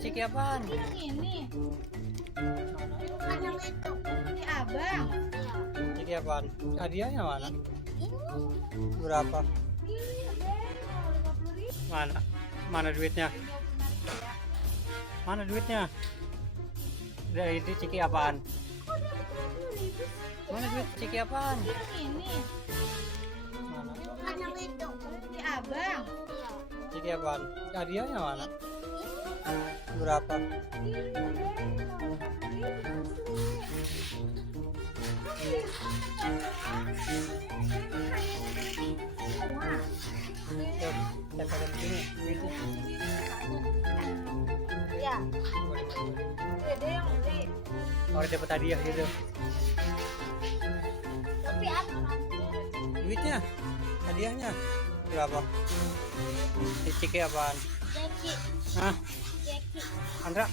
Ciki apaan? Yang ini. Bukan yang itu. Ini abang. Iya. Ciki apaan? Hadiahnya mana? Ini. Berapa? Iya, deh. 50.000. Mana? Mana duitnya? 26 ya. Mana duitnya? Dari itu Ciki apaan? Kok dapat 50.000 sih? Mana duit Ciki apaan? Yang ini. Mana? Bukan yang itu. Ini abang. Iya. Ciki apaan? Hadiahnya mana? Ini. Berapa? Iya, deh. 50.000. Tuh, tempelin sini duitnya. Iya. Dede yang beli. Mau dapat hadiah gitu. Tapi apa nanti? Duitnya? Hadiahnya? Berapa? Ciki apaan? Jeki. Hah? Jeki. Andra?